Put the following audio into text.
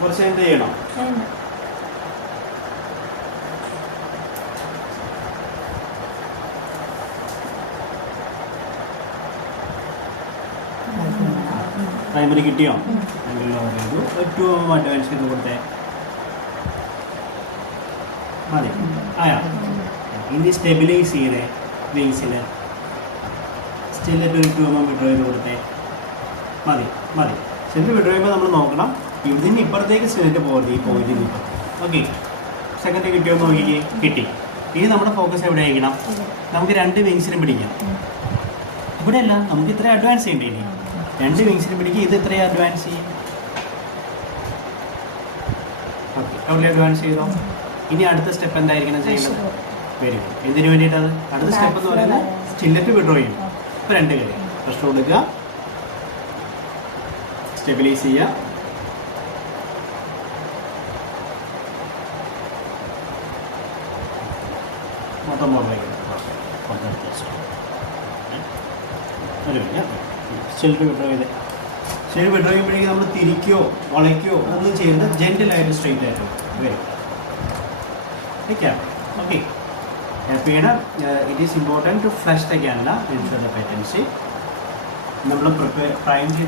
കുറച്ച് എന്ത് ചെയ്യണോ? പ്രൈമറി കിട്ടിയോ? ടു അഡ്വാൻസ് ചെയ്ത് കൊടുത്തേ മതി. ആയാ ഇനി സ്റ്റെബിലൈസ് ചെയ്തേ വെയ്സിൽ സ്റ്റില്ലിട്ട് ഒരു 2 mm വിഡ്രോ ചെയ്ത് കൊടുത്തേ മതി. സ്റ്റില്ല് വിഡ്രോ ചെയ്യുമ്പോൾ നമ്മൾ നോക്കണം ഇവിടെ നിന്ന് ഇപ്പുറത്തേക്ക് സ്റ്റില്ലിട്ട് പോകരുത്, ഈ പോയിന്റിൽ നിന്ന് ഇപ്പുറത്ത്. ഓക്കെ, സെക്കൻഡ് കിട്ടിയോ നോക്കിക്കേ. കിട്ടി. ഇനി നമ്മുടെ ഫോക്കസ് എവിടെ ആയിരിക്കണം? നമുക്ക് 2 വിങ്സിനും പിടിക്കാം. ഇവിടെ അല്ല, നമുക്ക് ഇത്ര അഡ്വാൻസ് ചെയ്യേണ്ടി. ഇനി 2 വിങ്സിനും പിടിക്കുക. ഇത് ഇത്രയും അഡ്വാൻസ് ചെയ്യും. ഓക്കെ, അവിടെ അഡ്വാൻസ് ചെയ്തോ. ഇനി അടുത്ത സ്റ്റെപ്പ് എന്തായിരിക്കണം ചെയ്യേണ്ടത്? Very good. എന്തിനു വേണ്ടിയിട്ടത്? അടുത്ത സ്റ്റെപ്പ് എന്ന് പറയുന്നത് സ്റ്റില്ലിട്ട് വിഡ്രോ ചെയ്യും. ഇപ്പോൾ 2 കാര്യം. പ്രഷർ കൊടുക്കുക, സ്റ്റെബിലൈസ് ചെയ്യുക, മൊത്തം മുകളിലേക്ക് സ്റ്റില്ലിട്ട് വിഡ്രോ ചെയ്ത് ശരി. വിഡ്രോ ചെയ്യുമ്പോഴേക്കും നമ്മൾ തിരിക്കുകയോ വളയ്ക്കുകയോ ഒന്നും ചെയ്യുന്നത് ജെന്റിലായിട്ട് സ്ട്രെയിറ്റ് ആയിട്ട് വരും. ഓക്കെ, പിന്നെ it is important to flush the cannula ensure the patency. നമ്മൾ പ്രൈം ചെയ്ത്